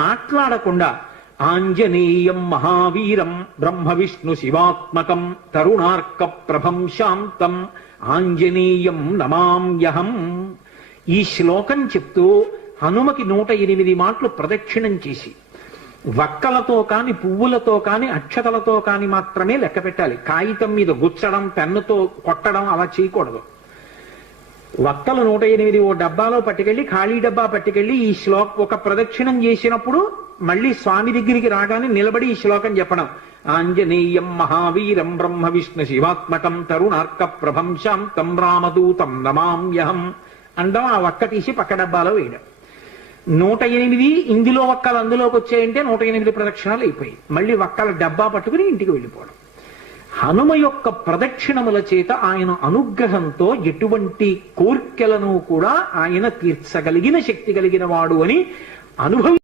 మాట్లాడకుండా ఆంజనేయం మహావీరం బ్రహ్మ విష్ణు శివాత్మకం తరుణార్క ప్రభం శాంతం ఆంజనేయం నమామ్యహం. ఈ శ్లోకం చెప్తూ హనుమకి 108 మాటలు ప్రదక్షిణం చేసి వక్కలతో కాని పువ్వులతో కాని అక్షతలతో కాని మాత్రమే లెక్క పెట్టాలి. కాగితం మీద గుచ్చడం పెన్నుతో కొట్టడం అలా చేయకూడదు. వక్కలు 108 ఓ డబ్బాలో పట్టుకెళ్ళి ఖాళీ డబ్బా పట్టుకెళ్ళి ఈ ఒక ప్రదక్షిణం చేసినప్పుడు మళ్ళీ స్వామి దగ్గరికి రాగానే నిలబడి ఈ శ్లోకం చెప్పడం. ఆంజనేయం మహావీరం బ్రహ్మ విష్ణు శివాత్మకం తరుణార్క ప్రభం శాంతం రామదూతం నమామ్యహం అండం. ఆ వక్క తీసి పక్క డబ్బాలో వేయడం. 108 ఇందులో వక్కలు అందులోకి వచ్చాయంటే 108 ప్రదక్షిణాలు అయిపోయి మళ్ళీ వక్కల డబ్బా పట్టుకుని ఇంటికి వెళ్ళిపోవడం. హనుమ యొక్క ప్రదక్షిణముల చేత ఆయన అనుగ్రహంతో ఎటువంటి కోర్కెలను కూడా ఆయన తీర్చగలిగిన శక్తి కలిగిన వాడు అని అనుభవి